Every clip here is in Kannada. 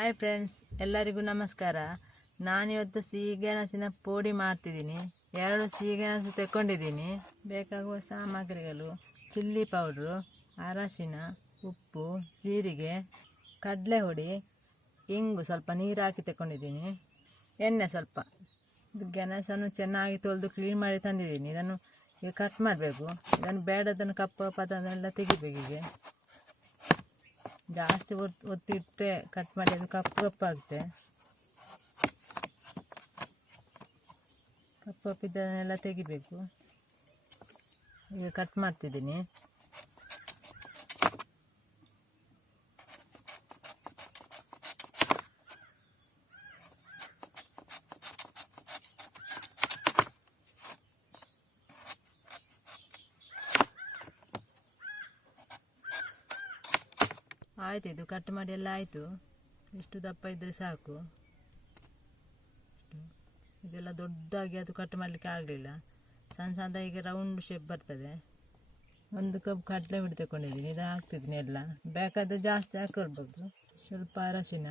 ಹಾಯ್ ಫ್ರೆಂಡ್ಸ್, ಎಲ್ಲರಿಗೂ ನಮಸ್ಕಾರ. ನಾನಿವತ್ತು ಸಿಹಿಗೆಣಸಿನ ಪುಡಿ ಮಾಡ್ತಿದ್ದೀನಿ. 2 ಸಿಹಿಗೆಣಸು ತೆಕ್ಕೊಂಡಿದ್ದೀನಿ. ಬೇಕಾಗುವ ಸಾಮಗ್ರಿಗಳು: ಚಿಲ್ಲಿ ಪೌಡ್ರು, ಅರಶಿನ, ಉಪ್ಪು, ಜೀರಿಗೆ, ಕಡಲೆ ಹುಡಿ, ಇಂಗು, ಸ್ವಲ್ಪ ನೀರು ಹಾಕಿ ತೆಕ್ಕೊಂಡಿದ್ದೀನಿ, ಎಣ್ಣೆ ಸ್ವಲ್ಪ. ಗೆಣಸನ್ನು ಚೆನ್ನಾಗಿ ತೊಳೆದು ಕ್ಲೀನ್ ಮಾಡಿ ತಂದಿದ್ದೀನಿ. ಇದನ್ನು ಈಗ ಕಟ್ ಮಾಡಬೇಕು. ಇದನ್ನು ಬೇಡದನ್ನು ಕಪ್ಪು ಪದನೆಲ್ಲ ತೆಗಿಬೇಕು. ಹೀಗೆ ಜಾಸ್ತಿ ಒತ್ತಿಟ್ಟರೆ ಕಟ್ ಮಾಡಿ ಅದು ಕಪ್ಪಾಗುತ್ತೆ. ಕಪ್ಪಿದ್ದನ್ನೆಲ್ಲ ತೆಗಿಬೇಕು. ಈಗ ಕಟ್ ಮಾಡ್ತಿದ್ದೀನಿ. ಆಯ್ತು, ಇದು ಕಟ್ ಮಾಡಿ ಎಲ್ಲ ಆಯಿತು. ಎಷ್ಟು ದಪ್ಪ ಇದ್ದರೆ ಸಾಕು. ಇದೆಲ್ಲ ದೊಡ್ಡದಾಗಿ ಅದು ಕಟ್ ಮಾಡಲಿಕ್ಕೆ ಆಗಲಿಲ್ಲ. ಸಣ್ಣ ಸಣ್ಣದಾಗಿ ರೌಂಡ್ ಶೇಪ್ ಬರ್ತದೆ. 1 ಕಪ್ ಕಡಲೆ ಹುಡಿ ತಗೊಂಡಿದ್ದೀನಿ. ಇದು ಹಾಕ್ತಿದ್ದೀನಿ ಎಲ್ಲ. ಬೇಕಾದರೆ ಜಾಸ್ತಿ ಹಾಕೊಳ್ಬೋದು. ಸ್ವಲ್ಪ ಅರಶಿನ,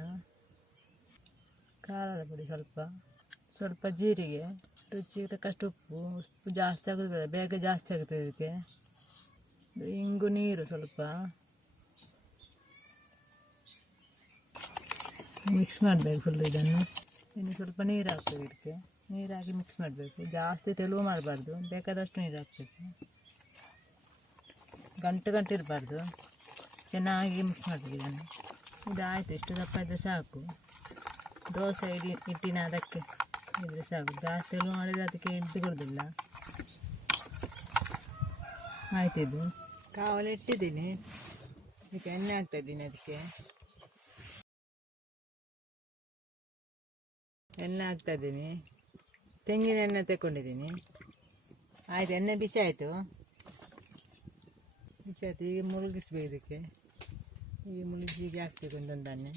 ಖಾರದ ಪುಡಿ ಸ್ವಲ್ಪ ಜೀರಿಗೆ, ರುಚಿಗೆ ತಕ್ಕಷ್ಟು ಉಪ್ಪು ಜಾಸ್ತಿ ಆಗೋದು ಬೇಡ, ಬೇಗ ಜಾಸ್ತಿ ಆಗುತ್ತೆ ಇದಕ್ಕೆ. ಇಂಗು, ನೀರು ಸ್ವಲ್ಪ ಮಿಕ್ಸ್ ಮಾಡಬೇಕು. ಫುಲ್ ಇದನ್ನು ಇನ್ನು ಸ್ವಲ್ಪ ನೀರು ಹಾಕ್ಬೇಕು. ಇದಕ್ಕೆ ನೀರು ಹಾಕಿ ಮಿಕ್ಸ್ ಮಾಡಬೇಕು. ಜಾಸ್ತಿ ತೆಳುವು ಮಾಡಬಾರ್ದು, ಬೇಕಾದಷ್ಟು ನೀರು ಹಾಕಬೇಕು. ಗಂಟು ಇರಬಾರ್ದು. ಚೆನ್ನಾಗಿ ಮಿಕ್ಸ್ ಮಾಡಬೇಕು ಇದನ್ನು. ಇದಾಯಿತು, ಇಷ್ಟು ದಪ್ಪ ಇದ್ದರೆ ಸಾಕು. ದೋಸೆ ಹಿಟ್ಟಿನ ಅದಕ್ಕೆ ಇದ್ದರೆ ಸಾಕು. ಜಾಸ್ತಿ ತೆಳುವು ಮಾಡಿದರೆ ಅದಕ್ಕೆ ಹಿಡಿದುಕೊಳ್ಳೋದಿಲ್ಲ. ಆಯ್ತು, ಇದು ಕಾವಲು ಇಟ್ಟಿದ್ದೀನಿ. ಇದಕ್ಕೆ ಎಣ್ಣೆ ಹಾಕ್ತಾಯಿದ್ದೀನಿ. ಅದಕ್ಕೆ ಎಣ್ಣೆ ಹಾಕ್ತಾಯಿದ್ದೀನಿ. ತೆಂಗಿನ ಎಣ್ಣೆ ತಗೊಂಡಿದ್ದೀನಿ. ಆಯಿತು, ಎಣ್ಣೆ ಬಿಸಿ ಆಯಿತು. ಈಗ ಮುಳುಗಿಸ್ಬೇಕು. ಇದಕ್ಕೆ ಈಗ ಮುಳುಗಿಸಿಗೆ ಹಾಕ್ಬೇಕು ಒಂದೊಂದನ್ನೇ.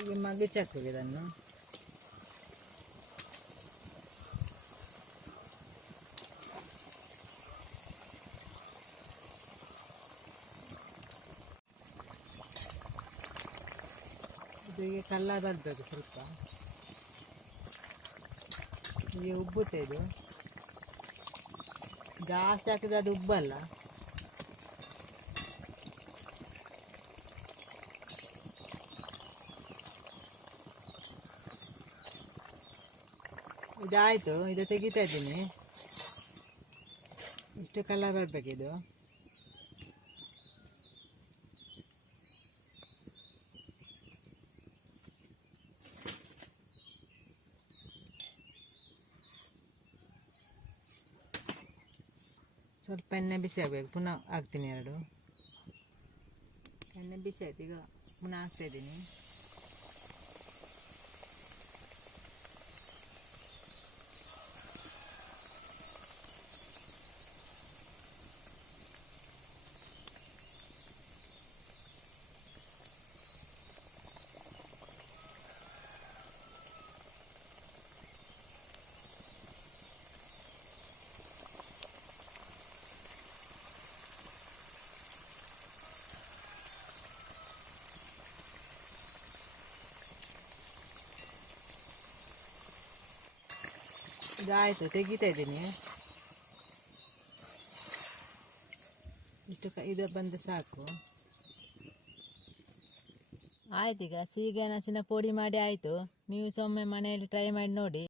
ಈಗ ಮಗ್ಚಿ ಹಾಕ್ಬೇಕು ಇದನ್ನು. ಇದಕ್ಕೆ ಕಲರ್ ಬರಬೇಕು ಸ್ವಲ್ಪ. ಈಗ ಉಬ್ಬುತ್ತೆ. ಇದು ಜಾಸ್ತಿ ಹಾಕಿದ್ರೆ ಅದು ಉಬ್ಬಲ್ಲ. ಇದಾಯಿತು, ಇದು ತೆಗಿತಾ ಇದ್ದೀನಿ. ಇಷ್ಟು ಕಲರ್ ಬರಬೇಕಿದು. ಸ್ವಲ್ಪ ಎಣ್ಣೆ ಬಿಸಿ ಆಗಬೇಕು. ಪುನಃ ಹಾಕ್ತೀನಿ 2. ಎಣ್ಣೆ ಬಿಸಿ ಆಯ್ತು. ಈಗ ಪುನಃ ಹಾಕ್ತಾಯಿದ್ದೀನಿ. ಇದಾಯಿತು, ತೆಗಿತಾ ಇದ್ದೀನಿ. ಇಷ್ಟು ಇದು ಬಂದರೆ ಸಾಕು. ಆಯ್ತು, ಈಗ ಸಿಹಿಗೆಣಸಿನ ಪುಡಿ ಮಾಡಿ ಆಯಿತು. ನೀವು ಒಮ್ಮೆ ಮನೆಯಲ್ಲಿ ಟ್ರೈ ಮಾಡಿ ನೋಡಿ.